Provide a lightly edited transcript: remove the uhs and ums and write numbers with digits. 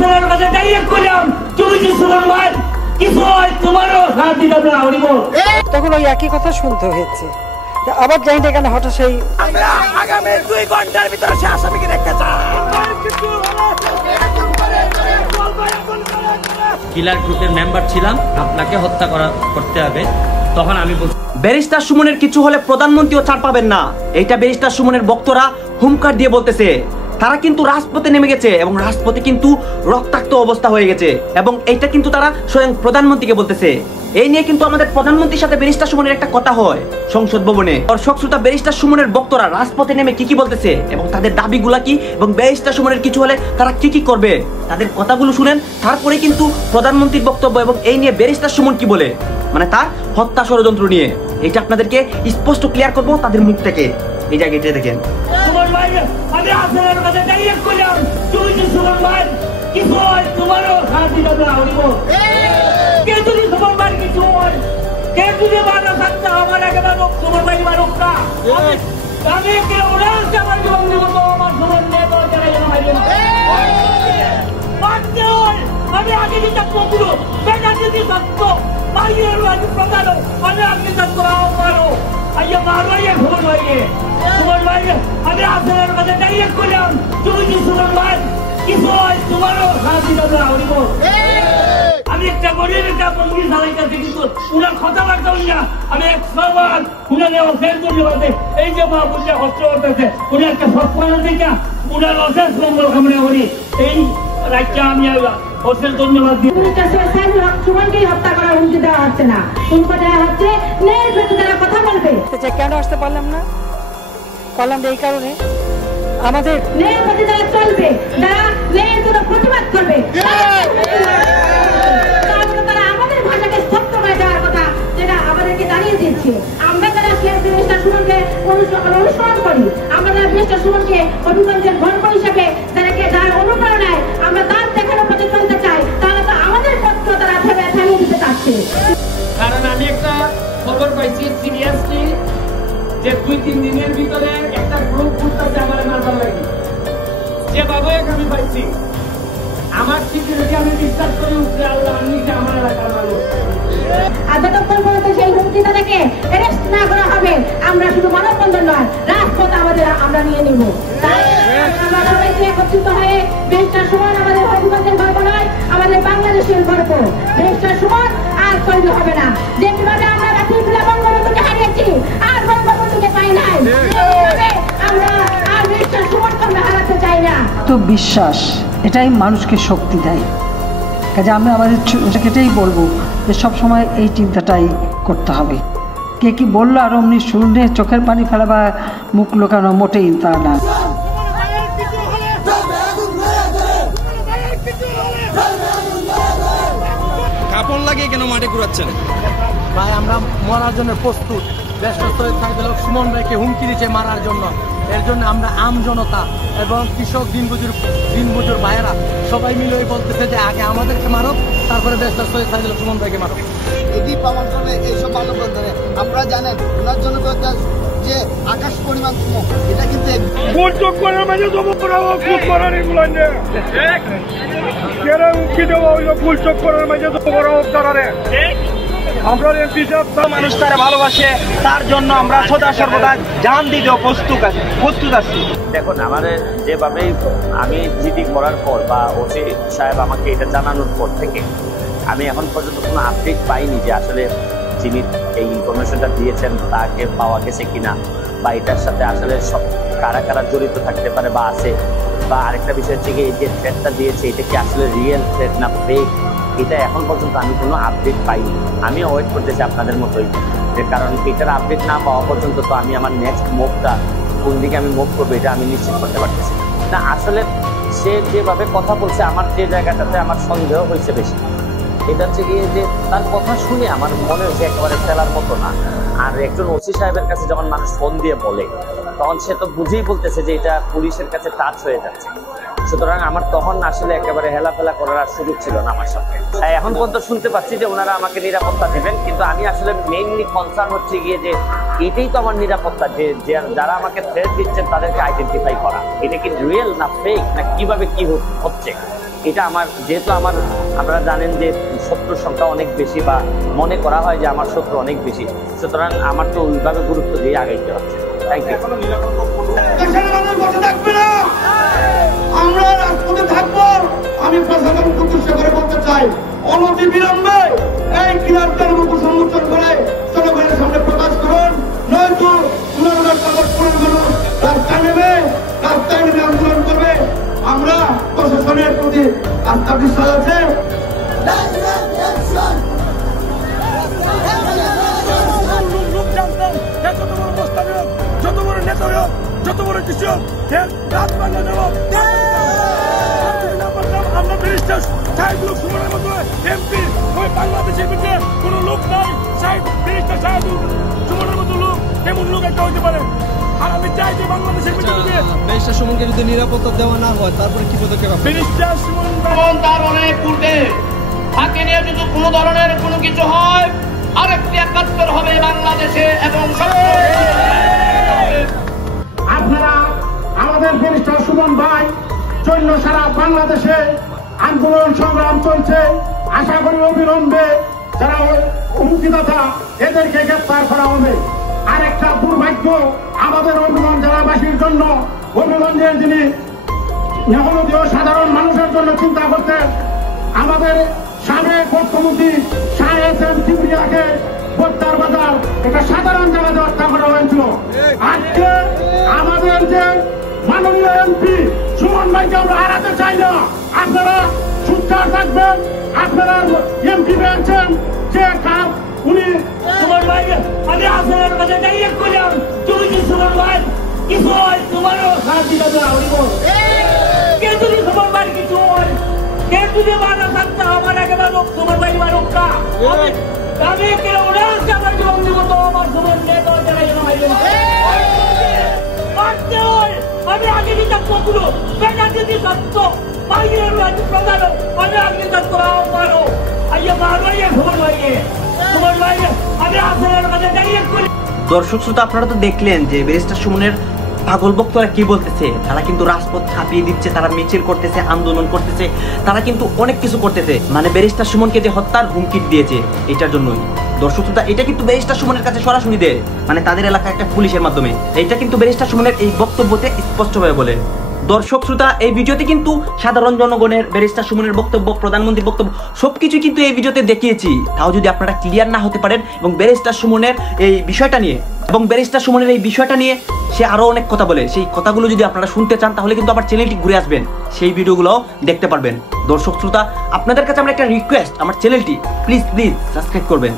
আসলের কাছে ডাইরেক্ট করলাম তুমি কি সুমন ভাই কিছু হয় তোমারও সাথ দিলাম না হরিব তখন ওই একই কথা শুনতে হয়েছে। আবার জানি না কেন হঠাৎ সেই আমরা আগামী 2 ঘন্টার ভিতরে সে আসামিকে দেখতে চাই। কিলার গ্রুপের মেম্বার ছিলাম, আপনাকে হত্যা করতে হবে। তখন আমি বলছি ব্যারিস্টার সুমনের কিছু হলে প্রধানমন্ত্রীও ছাড় পাবেন না। এইটা ব্যারিস্টার সুমনের বক্তরা হুমকার দিয়ে বলতেছে। তারা কিন্তু রাজপথে নেমে গেছে এবং রাজপথে কিন্তু রক্তাক্ত অবস্থা হয়ে গেছে এবং এইটা কিন্তু তারা স্বয়ং প্রধানমন্ত্রীকে বলতেছে। এই নিয়ে কিন্তু আমাদের প্রধানমন্ত্রীর সাথে ব্যারিস্টার সুমনের একটা কথা হয় সংসদ ভবনে। দর্শক শ্রোতা, ব্যারিস্টার সুমনের বক্তরা রাজপথে নেমে কি বলতেছে এবং তাদের দাবিগুলা কি এবং ব্যারিস্টার সুমনের কিছু হলে তারা কি করবে, তাদের কথাগুলো শুনেন। তারপরে কিন্তু প্রধানমন্ত্রীর বক্তব্য এবং এই নিয়ে ব্যারিস্টার সুমন কি বলে, মানে তার হত্যা ষড়যন্ত্র নিয়ে। এটা আপনাদেরকে স্পষ্ট ক্লিয়ার করবো তাদের মুখ থেকে। এই জায়গাটা দেখেন। সুমন ভাই আমি আসলের কাছে ডাইরেক্ট করলাম তুমি কি সুমন ভাই কিছু হয় তোমারও সাথ দিলাম না হরিব কে যদি সুমন ভাই কিছু হয় কে যদি মারা থাকতে আমার একেবারে সুমন ভাই মারুক না আমি কে ওরা আমার জীবন দিব তো আমার সুমন নিয়ে তো জানাই মারতে হয়। আমি আগে বিচার করবো বেটা যদি সত্য মারিয়ে রাজি প্রধান আমি আগে বিচার করা মারো আইয়া মারো আইয়া সুমন ভাইকে। সুমন ভাই আমি আসলের কাছে ডাইরেক্ট করলাম তুমি কি সুমন ভাই কিছু হয় তোমারও সাথ দিলাম না হরিব আমি একটা গরিব একটা বন্ধু চালাইতেছি কিন্তু উনার কথাবার্তা না আমি 100 বার উনার অশেষ ধন্যবাদ। এই যে মা বুঝে কষ্ট করতেছে উনি একটা সৎপনা দেখা উনার অশেষ মঙ্গল কামনা করি। এই রাজ্যে আমি অশেষ ধন্যবাদ দিই। সুমনকেই হত্যা করার হুমকি দেওয়া হচ্ছে না, হুমকি দেওয়া হচ্ছে ন্যায়ের বিরুদ্ধে তারা কথা বলবে। কেন আসতে পারলাম না? পারলাম এই কারণে আমাদের ন্যায়ের প্রতি যারা চলবে, যারা ন্যায়ের জন্য প্রতিবাদ করবে, তারা আমাদের ভাষাকে স্তব্ধ করে দেওয়ার কথা যেটা আমাদেরকে জানিয়ে দিচ্ছে। আমরা যারা ব্যারিস্টার সুমনকে অনুসরণ করি, আমরা যারা ব্যারিস্টার সুমনকে অভিগঞ্জের গর্ব হিসেবে যারা অনুপ্রেরণায় আমরা তার দেখানোর পথে চলতে চাই, তারা তো আমাদের পক্ষ তারা থামিয়ে দিতে চাচ্ছে। কারণ আমি একটা খবর পাইছি সিরিয়াসলি যে 2-3 দিনের ভিতরে একটা গ্রুপ ঘুরতেছে আমার মারবার লাগে। যেভাবে আমি পাইছি আমার সিকিউরিটি আমি বিশ্বাস করি উঠলে আল্লাহ নিজে আমার এলাকার মানুষ। আর যতক্ষণ পর্যন্ত সেই হুমকিটা থেকে অ্যারেস্ট না করা হবে আমরা শুধু মানববন্ধন নয় রাজপথ আমরা নিয়ে নিব। তাই আমরা সবাই একত্রিত হয়ে ব্যারিস্টার সুমন আমাদের হবিগঞ্জের গর্ব নয়, আমাদের বাংলাদেশের গর্ব। ব্যারিস্টার সুমন আর তৈরি হবে না। যেভাবে আমরা রাত্রিবেলা বঙ্গবন্ধুকে হারিয়েছি আর বঙ্গবন্ধুকে পাই নাই, আমরা আর ব্যারিস্টার সুমনকে আমরা হারাতে চাই না। তো বিশ্বাস এটাই মানুষকে শক্তি দেয়। কাজে আমরা আমাদের এটাই বলবো যে সবসময় এই চিন্তাটাই করতে হবে। কে কি বললো আর অমনি শুনে চোখের পানি ফেলা বা মুখ লোকানো মোটেই তা না। কাপড় লাগিয়ে কেন মাঠে ঘুরাচ্ছেন ভাই? আমরা মরার জন্য প্রস্তুত। সুমন ভাইকে হুমকি দিচ্ছে মারার জন্য। এর জন্য আমরা আম জনতা এবং কৃষক দিনমজুর ভাইয়েরা সবাই মিলে বলতেছে যে আগে আমাদেরকে মারো, তারপরে ব্যারিস্টার সৈয়দ সাইদুল সুমন ভাইকে মারো। এটি প্রমাণ করবে এইসব মানববন্ধনে। আপনারা জানেন ওনার জন্য যে আকাশ পরিমাণ স্মোক, এটা কিন্তু মানুষ তারা ভালোবাসে, তার জন্য আমরা সদা সর্বদা জান দিতেও প্রস্তুত আছি। দেখুন, আমাদের যেভাবে আমি জিডি করার পর বা ওসি সাহেব আমাকে এটা জানানোর পর থেকে আমি এখন পর্যন্ত কোনো আপডেট পাইনি যে আসলে যিনি এই ইনফরমেশনটা দিয়েছেন তাকে পাওয়া গেছে কিনা বা এটার সাথে আসলে সব কারা কারা জড়িত থাকতে পারে বা আছে। বা আরেকটা বিষয় হচ্ছে কি, এই যে থ্রেটটা দিয়েছে এটা কি আসলে রিয়েল থ্রেট না ফেক, এটা এখন পর্যন্ত আমি কোনো আপডেট পাইনি। আমিও ওয়েট করতেছি আপনাদের মতোই, যে কারণ এটার আপডেট না পাওয়া পর্যন্ত তো আমি আমার নেক্সট মুভটা কোন দিকে আমি মুভ করবো এটা আমি নিশ্চিত করতে পারতেছি না। আসলে সে যেভাবে কথা বলছে আমার যে জায়গাটাতে আমার সন্দেহ হয়েছে বেশি, এটা হচ্ছে গিয়ে যে তার কথা শুনে আমার মনে হচ্ছে একেবারে ফেলার মতো না। আর একজন ওসি সাহেবের কাছে যখন মানুষ ফোন দিয়ে বলে তখন সে তো বুঝেই বলতেছে যে এটা পুলিশের কাছে টাচ হয়ে যাচ্ছে। সুতরাং আমার তখন আসলে একেবারে হেলাফেলা করার আর সুযোগ ছিল না আমার সাথে। এখন পর্যন্ত শুনতে পাচ্ছি যে ওনারা আমাকে নিরাপত্তা দেবেন, কিন্তু আমি আসলে মেইনলি কনসার্ন হচ্ছে গিয়ে যে এটাই তো আমার নিরাপত্তা, যে যারা আমাকে থ্রেট দিচ্ছেন তাদেরকে আইডেন্টিফাই করা, এটা কি রিয়েল না ফেক না কিভাবে কি হচ্ছে, এটা আমার যেহেতু আপনারা জানেন যে শত্রুর সংখ্যা অনেক বেশি বা মনে করা হয় যে আমার শত্রু অনেক বেশি, সুতরাং আমার তো ওইভাবে গুরুত্ব দিয়ে আগাইতে হচ্ছে। Thank you. আমরা রাজপথে থাকবো। আমি প্রশাসন উদ্দেশ্য করে বলতে চাই, অনতি বিলম্বে এই কিলারদের মুখ সমর্থন করে জনগণের সামনে প্রকাশ করুন, নয়তো রাস্তায় নেমে আন্দোলন করবে। আমরা প্রশাসনের প্রতি আস্থা বিশ্বাস আছে। যত বড় নেতা হোক, যত বড় কিছু হোক, আমরা ব্যারিস্টার সাহেব লোক সুমনের মতো এমপি ওই বাংলাদেশের ভিতরে কোন লোক নাই। সাহেব ব্যারিস্টার সাহেব সুমনের মতো লোক কেমন লোক একটা হইতে পারে? আর আমি চাই যে বাংলাদেশের ভিতরে ব্যারিস্টার সুমনকে যদি নিরাপত্তা দেওয়া না হয় তারপরে কি পদক্ষেপ? ব্যারিস্টার সুমন তার অনেক পূর্বে তাকে নিয়ে যদি কোনো ধরনের কোনো কিছু হয়, আরেকটি ৭১ হবে বাংলাদেশে এবং আপনারা আমাদের ব্যারিস্টার সুমন ভাই জন্য সারা বাংলাদেশে আন্দোলন সংগ্রাম চলছে। আশা করি অবিলম্বে যারা মুক্তিদাতা এদেরকে গ্রেপ্তার করা হবে। আর একটা দুর্ভাগ্য আমাদের অভিমান জেলাবাসীর জন্য, অভিমানের যিনি মেহনতীয় সাধারণ মানুষের জন্য চিন্তা করতেন, আমাদের সাবেক অর্থমন্ত্রী শাহ এস.এম. কিবরিয়াকে বত্তার বাজার এটা সাধারণ জায়গাতে হত্যা করা হয়েছিল। আজকে আমাদের যে মাননীয় এমপি সুমন ভাইকে আমরা হারাতে চাই না। আপনারা সুচার থাকবেন। আপনারা এমপি পেয়েছেন যে কাজ উনি সুমন ভাই, আমি আসলের কাছে ডাইরেক্ট করলাম, তুমি কি সুমন ভাই কিছু হয় তোমারও সারা দিতে দেওয়া কে যদি সুমন ভাই কিছু হয়, কে যদি মারা থাকতে আমার একেবারে সুমন ভাই মারুক না, আমি কেউ না আমার জীবন দিব তো আমার সুমন নেতা আমি আগে দিতে পুরো বেকার সত্য বাইরের প্রধান আমি আগে থাকতো মারো আইয়া মারো সুমন ভাইকে, সুমন ভাইকে আমি আসলের কাছে ডাইরেক্ট করি। দর্শক শ্রোতা, আপনারা তো দেখলেন যে ব্যারিস্টার সুমনের পাগল বক্তরা কি বলতেছে। তারা কিন্তু রাজপথ ছাপিয়ে দিচ্ছে, তারা মিছিল করতেছে, আন্দোলন করতেছে, তারা কিন্তু অনেক কিছু করতেছে। মানে ব্যারিস্টার সুমনকে যে হত্যার হুমকি দিয়েছে এটার জন্যই। দর্শক শ্রোতা, এটা কিন্তু ব্যারিস্টার সুমনের কাছে সরাসরি দেয়, মানে তাদের এলাকায় একটা পুলিশের মাধ্যমে। এটা কিন্তু ব্যারিস্টার সুমনের এই বক্তব্যতে স্পষ্টভাবে বলে। দর্শক শ্রোতা, এই ভিডিওতে কিন্তু সাধারণ জনগণের, ব্যারিস্টার সুমনের বক্তব্য, প্রধানমন্ত্রীর বক্তব্য সবকিছু কিন্তু এই ভিডিওতে দেখিয়েছি। তাও যদি আপনারা ক্লিয়ার না হতে পারেন এবং ব্যারিস্টার সুমনের এই বিষয়টা নিয়ে সে আরো অনেক কথা বলে, সেই কথাগুলো যদি আপনারা শুনতে চান তাহলে কিন্তু আমার চ্যানেলটি ঘুরে আসবেন, সেই ভিডিওগুলো দেখতে পারবেন। দর্শক শ্রোতা, আপনাদের কাছে আমার একটা রিকোয়েস্ট, আমার চ্যানেলটি প্লিজ সাবস্ক্রাইব করবেন।